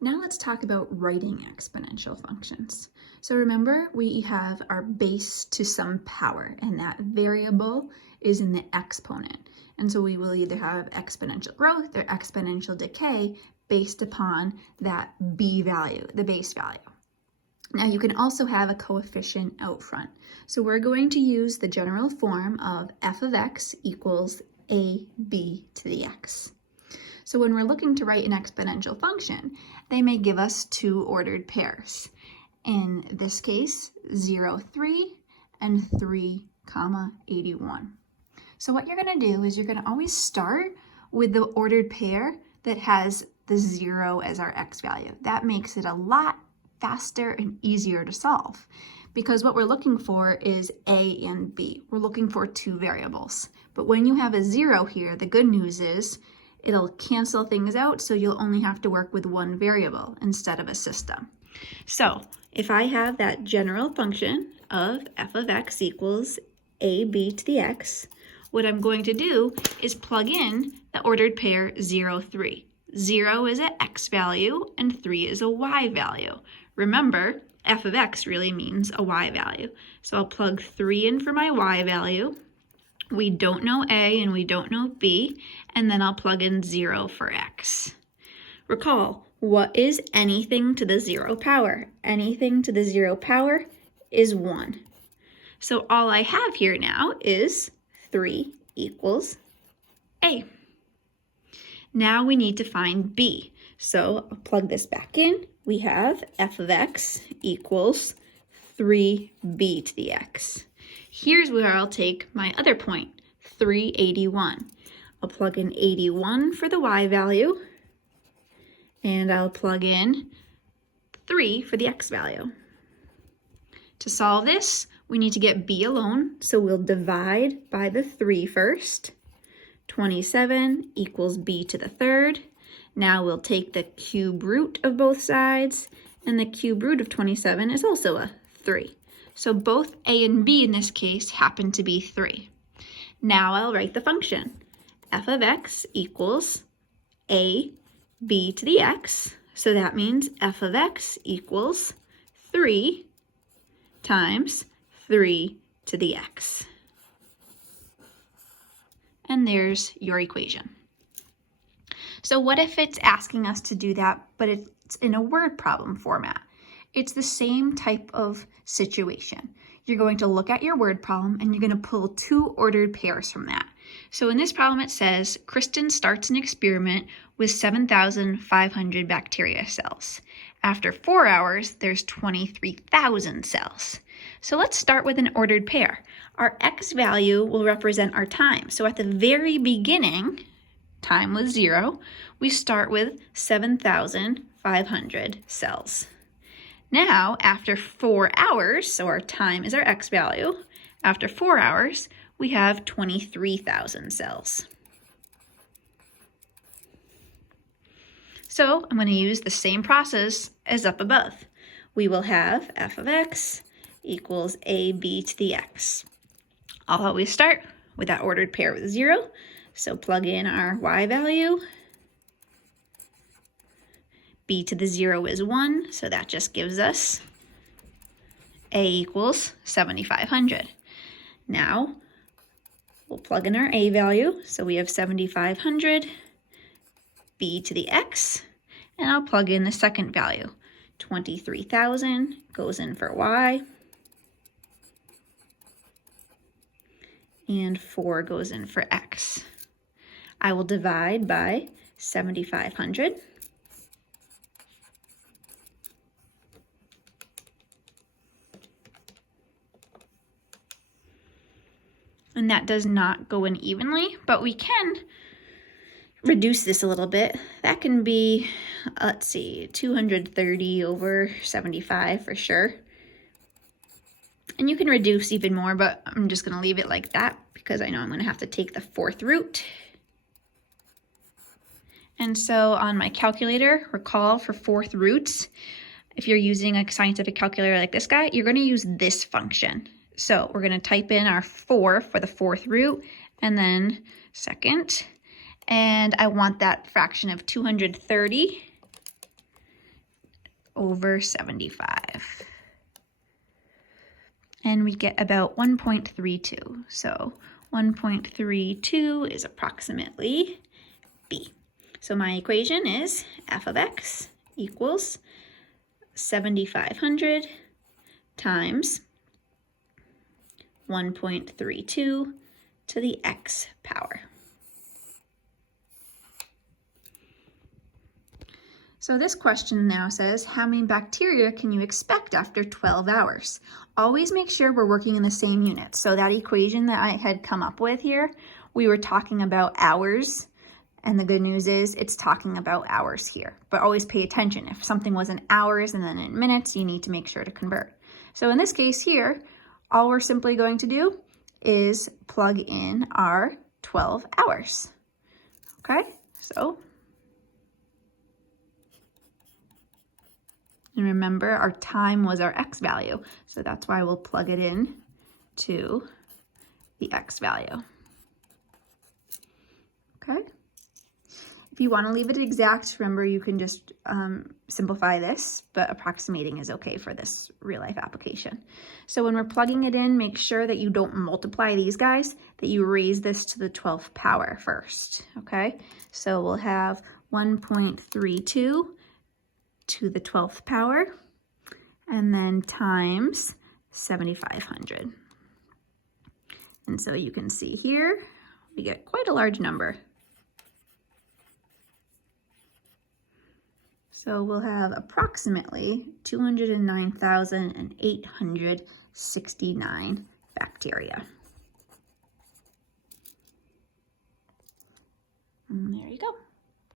Now let's talk about writing exponential functions. So remember, we have our base to some power, and that variable is in the exponent. And so we will either have exponential growth or exponential decay based upon that b value, the base value. Now you can also have a coefficient out front. So we're going to use the general form of f of x equals ab to the x. So when we're looking to write an exponential function, they may give us two ordered pairs. In this case, 0, 3 and 3, 81. So what you're going to do is you're going to always start with the ordered pair that has the 0 as our x value. That makes it a lot faster and easier to solve because what we're looking for is a and b. We're looking for two variables. But when you have a 0 here, the good news is it'll cancel things out, so you'll only have to work with one variable instead of a system. So if I have that general function of f of x equals ab to the x, what I'm going to do is plug in the ordered pair 0, 3. 0 is an x value and 3 is a y value. Remember, f of x really means a y value. So I'll plug 3 in for my y value. We don't know a and we don't know b, and then I'll plug in 0 for x. Recall, what is anything to the 0 power? Anything to the 0 power is 1. So all I have here now is 3 equals a. Now we need to find b. So I'll plug this back in. We have f of x equals 3b to the x. Here's where I'll take my other point, 381. I'll plug in 81 for the y value, and I'll plug in 3 for the x value. To solve this, we need to get b alone, so we'll divide by the 3 first. 27 equals b to the third. Now we'll take the cube root of both sides, and the cube root of 27 is also a 3. So both a and b in this case happen to be 3. Now I'll write the function. F of x equals a b to the x. So that means f of x equals 3 times 3 to the x. And there's your equation. So what if it's asking us to do that, but it's in a word problem format? It's the same type of situation. You're going to look at your word problem and you're going to pull two ordered pairs from that. So in this problem it says, Kristen starts an experiment with 7,500 bacteria cells. After 4 hours, there's 23,000 cells. So let's start with an ordered pair. Our x value will represent our time. So at the very beginning, time was 0, we start with 7,500 cells. Now, after 4 hours, so our time is our x value, after 4 hours, we have 23,000 cells. So I'm going to use the same process as up above. We will have f of x equals ab to the x. I'll always start with that ordered pair with 0, so plug in our y value. B to the 0 is 1, so that just gives us a equals 7,500. Now, we'll plug in our a value, so we have 7,500, b to the x, and I'll plug in the second value. 23,000 goes in for y, and 4 goes in for x. I will divide by 7,500. And that does not go in evenly, but we can reduce this a little bit. That can be, let's see, 230 over 75 for sure. And you can reduce even more, but I'm just going to leave it like that because I know I'm going to have to take the fourth root. And so on my calculator, recall for fourth roots, if you're using a scientific calculator like this guy, you're going to use this function. So we're going to type in our 4 for the fourth root and then second. And I want that fraction of 230 over 75. And we get about 1.32. So 1.32 is approximately b. So my equation is f of x equals 7,500 times 1.32 to the x power. So this question now says, how many bacteria can you expect after 12 hours? Always make sure we're working in the same units. So that equation that I had come up with here, we were talking about hours, and the good news is it's talking about hours here. But always pay attention. If something was in hours and then in minutes, you need to make sure to convert. So in this case here, all we're simply going to do is plug in our 12 hours. Okay, so and remember, our time was our x value, so that's why we'll plug it in to the x value. Okay. If you want to leave it exact, remember you can just simplify this, but approximating is okay for this real life application. So when we're plugging it in, make sure that you don't multiply these guys, that you raise this to the 12th power first. Okay. So we'll have 1.32 to the 12th power, and then times 7,500. And so you can see here, we get quite a large number. So we'll have approximately 209,869 bacteria.